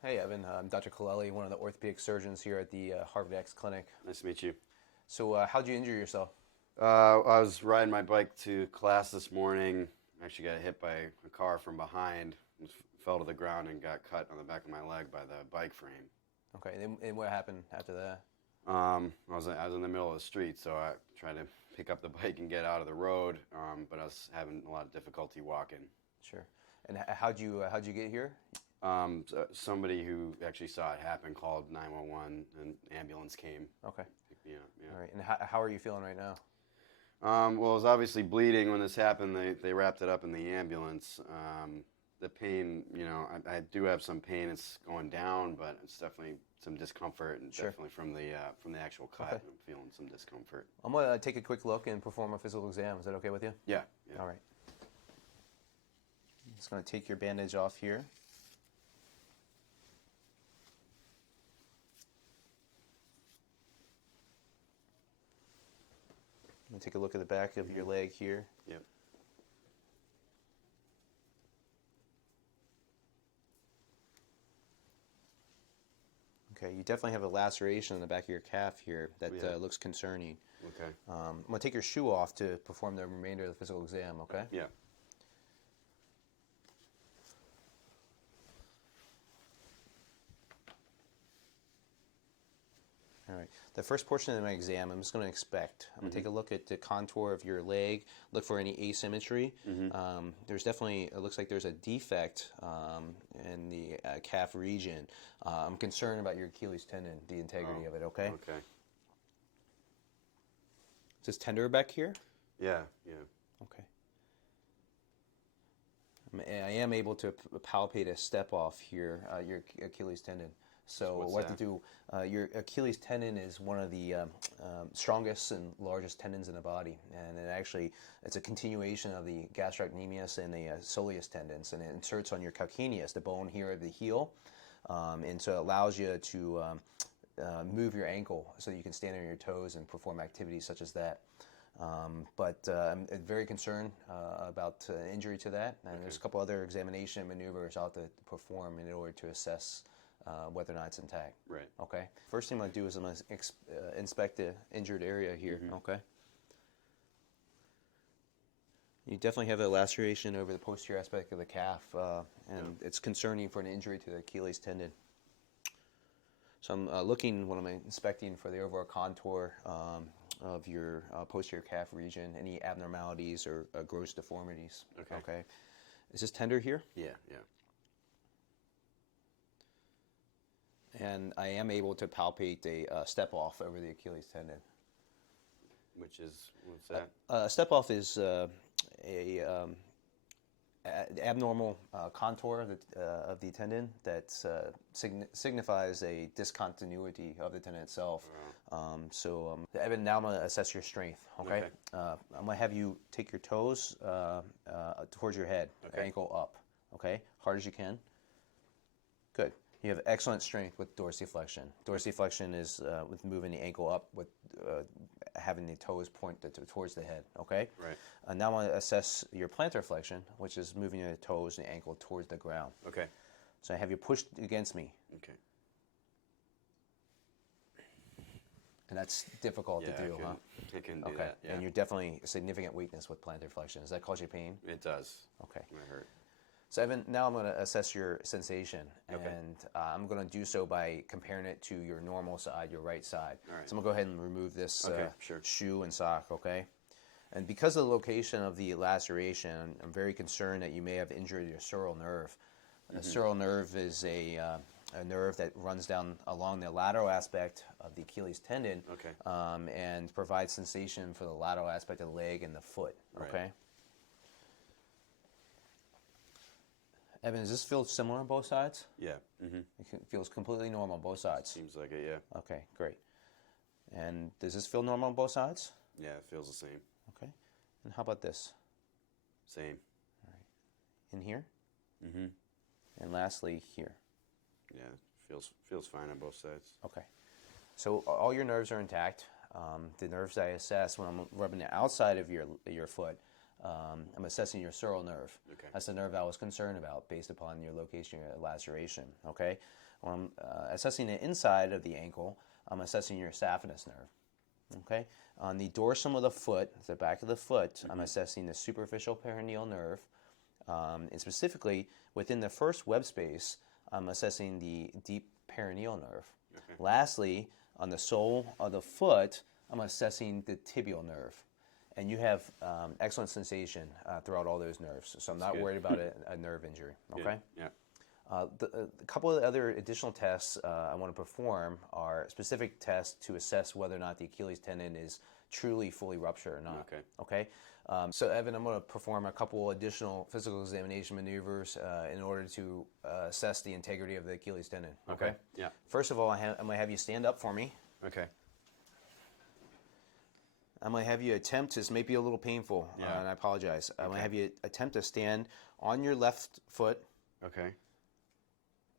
Hey, Evan. I'm Dr. Colelli, one of the orthopedic surgeons here at the Harvard X Clinic. Nice to meet you. So, how'd you injure yourself? I was riding my bike to class this morning. Actually got hit by a car from behind. Fell to the ground and got cut on the back of my leg by the bike frame. Okay, and what happened after that? I was in the middle of the street, so I tried to pick up the bike and get out of the road, but I was having a lot of difficulty walking. Sure. And how'd you get here? Somebody who actually saw it happen called 911, and ambulance came. Okay. Yeah, yeah. All right. And how are you feeling right now? Well, I was obviously bleeding when this happened. They wrapped it up in the ambulance. The pain, I do have some pain. It's going down, but it's definitely some discomfort, and Sure. definitely from the actual cut. Okay. I'm feeling some discomfort. I'm gonna take a quick look and perform a physical exam. Is that okay with you? Yeah, yeah. All right. I'm just gonna take your bandage off here. I'm gonna take a look at the back of your leg here. Yep. Okay, you definitely have a laceration in the back of your calf here that Yeah. looks concerning. Okay. I'm going to take your shoe off to perform the remainder of the physical exam, okay? Yeah. All right. The first portion of my exam, I'm just going to inspect. I'm going to take a look at the contour of your leg, look for any asymmetry. There's definitely, it looks like there's a defect in the calf region. I'm concerned about your Achilles tendon, the integrity of it, okay? Okay. Is this tender back here? Yeah, yeah. Okay. I am able to palpate a step off here, your Achilles tendon. So what's what that? to do? Your Achilles tendon is one of the strongest and largest tendons in the body, and it's a continuation of the gastrocnemius and the soleus tendons, and it inserts on your calcaneus, the bone here of the heel, and so it allows you to move your ankle so that you can stand on your toes and perform activities such as that. But I'm very concerned about injury to that, and there's a couple other examination maneuvers I'll have to perform in order to assess whether or not it's intact. Right. Okay. First thing I'm going to do is I'm going to inspect the injured area here. Okay. You definitely have a laceration over the posterior aspect of the calf, and it's concerning for an injury to the Achilles tendon. So I'm looking when I'm inspecting for the overall contour of your posterior calf region, any abnormalities or gross deformities. Okay. Okay. Is this tender here? Yeah, yeah. And I am able to palpate a step off over the Achilles tendon. What's that? Step off is abnormal contour of the tendon that signifies a discontinuity of the tendon itself. Evan, now I'm going to assess your strength. Okay. I'm going to have you take your toes towards your head, Okay. ankle up. Okay, hard as you can. Good. You have excellent strength with dorsiflexion. Dorsiflexion is with moving the ankle up with having the toes point towards the head, okay? Right. Now I want to assess your plantar flexion, which is moving your toes and the ankle towards the ground. Okay. So I have you pushed against me, Okay. and that's difficult Yeah, to do, huh? I can do Okay, that. Yeah. and you're definitely a significant weakness with plantar flexion. Does that cause you pain? It does. Okay. It hurt. So Evan, now I'm going to assess your sensation, Okay. and I'm going to do so by comparing it to your normal side, your right side. All right. So I'm going to go ahead and remove this Okay, sure. shoe and sock, okay? And because of the location of the laceration, I'm very concerned that you may have injured your sural nerve. The sural nerve is a nerve that runs down along the lateral aspect of the Achilles tendon, Okay. and provides sensation for the lateral aspect of the leg and the foot, Right. okay? Evan, does this feel similar on both sides? Yeah. Mm-hmm. It feels completely normal on both sides. Seems like it, yeah. Okay, great. And does this feel normal on both sides? Yeah, it feels the same. Okay. And how about this? Same. In here? Mm-hmm. And lastly, here. Yeah, feels fine on both sides. Okay. So all your nerves are intact. The nerves I assess when I'm rubbing the outside of your foot, I'm assessing your sural nerve. Okay. That's the nerve I was concerned about based upon your location of laceration. Okay. When I'm assessing the inside of the ankle, I'm assessing your saphenous nerve. Okay. On the dorsum of the foot, the back of the foot, I'm assessing the superficial perineal nerve. And specifically, within the first web space, I'm assessing the deep perineal nerve. Okay. Lastly, on the sole of the foot, I'm assessing the tibial nerve. And you have excellent sensation throughout all those nerves, so I'm not good. worried about a nerve injury. Okay. Yeah. A couple of other additional tests I want to perform are specific tests to assess whether or not the Achilles tendon is truly fully ruptured or not. Okay. Okay. So Evan, I'm going to perform a couple additional physical examination maneuvers in order to assess the integrity of the Achilles tendon. Okay. Yeah. First of all, I'm going to have you stand up for me. Okay. I'm going to have you attempt, this may be a little painful, Yeah. and I apologize. I'm going to have you attempt to stand on your left foot, Okay.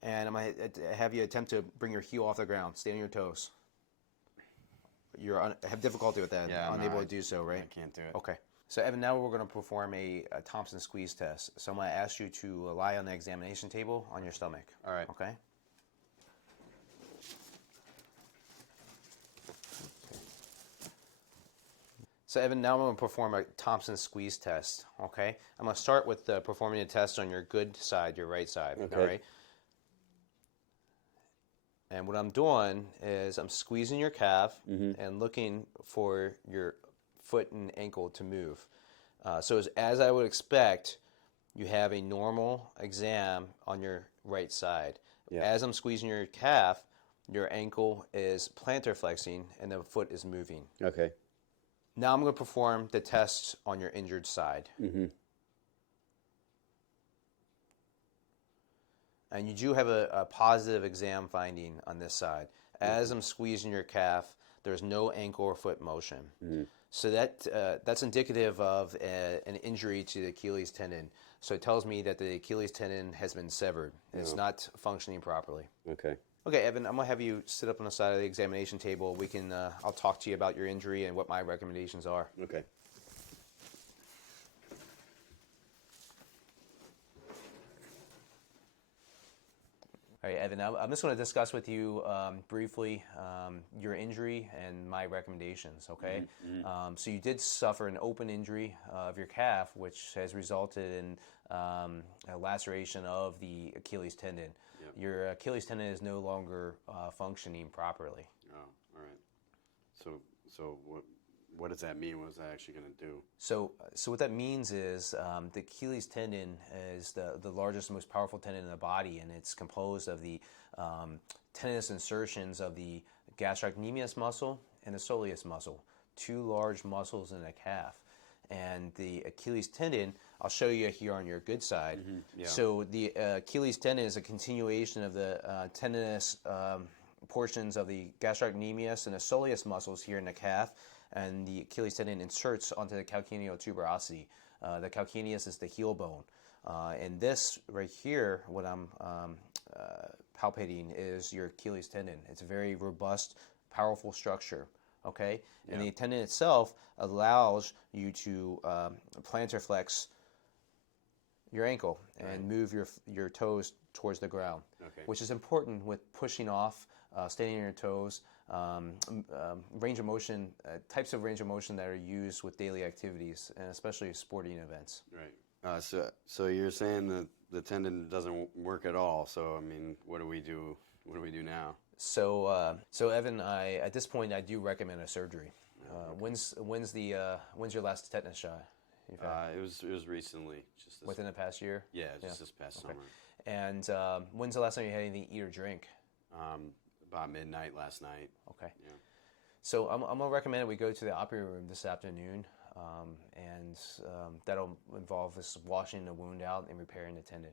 and I'm going to have you attempt to bring your heel off the ground. Stay on your toes. Have difficulty with that, Yeah, unable no, to do so, right? I can't do it. Okay. So Evan, now we're going to perform a Thompson squeeze test. So I'm going to ask you to lie on the examination table on your stomach. All right. Okay? So Evan, now I'm going to perform a Thompson squeeze test. Okay? I'm going to start with performing a test on your good side, your right side. Okay. All right? And what I'm doing is I'm squeezing your calf and looking for your foot and ankle to move. So as I would expect, you have a normal exam on your right side. Yeah. As I'm squeezing your calf, your ankle is plantar flexing and the foot is moving. Okay. Now I'm going to perform the test on your injured side. And you do have a positive exam finding on this side. As I'm squeezing your calf, there's no ankle or foot motion. So that's indicative of an injury to the Achilles tendon. So it tells me that the Achilles tendon has been severed. It's not functioning properly. Okay. Okay, Evan, I'm going to have you sit up on the side of the examination table. I'll talk to you about your injury and what my recommendations are. Okay. All right, Evan, I'm just going to discuss with you briefly your injury and my recommendations, okay? So you did suffer an open injury of your calf, which has resulted in a laceration of the Achilles tendon. Yep. Your Achilles tendon is no longer functioning properly. Oh, all right. So what does that mean? What is that actually going to do? So what that means is the Achilles tendon is the largest, most powerful tendon in the body, and it's composed of the tendinous insertions of the gastrocnemius muscle and the soleus muscle, two large muscles in a calf. And the Achilles tendon, I'll show you here on your good side. Yeah. So the Achilles tendon is a continuation of the tendinous portions of the gastrocnemius and the soleus muscles here in the calf, and the Achilles tendon inserts onto the calcaneal tuberosity. The calcaneus is the heel bone. And this right here, what I'm palpating, is your Achilles tendon. It's a very robust, powerful structure. Okay? And the tendon itself allows you to plantar flex your ankle and move your toes towards the ground, which is important with pushing off, standing on your toes, range of motion, types of range of motion that are used with daily activities, and especially sporting events. Right. So you're saying that the tendon doesn't work at all. So I mean, what do we do? What do we do now? So Evan, at this point I do recommend a surgery. When's your last tetanus shot? It was recently, just Within the past year? Yeah, just this past summer. And when's the last time you had anything to eat or drink? About midnight last night. Okay. Yeah. So I'm going to recommend we go to the operating room this afternoon, and that'll involve us washing the wound out and repairing the tendon.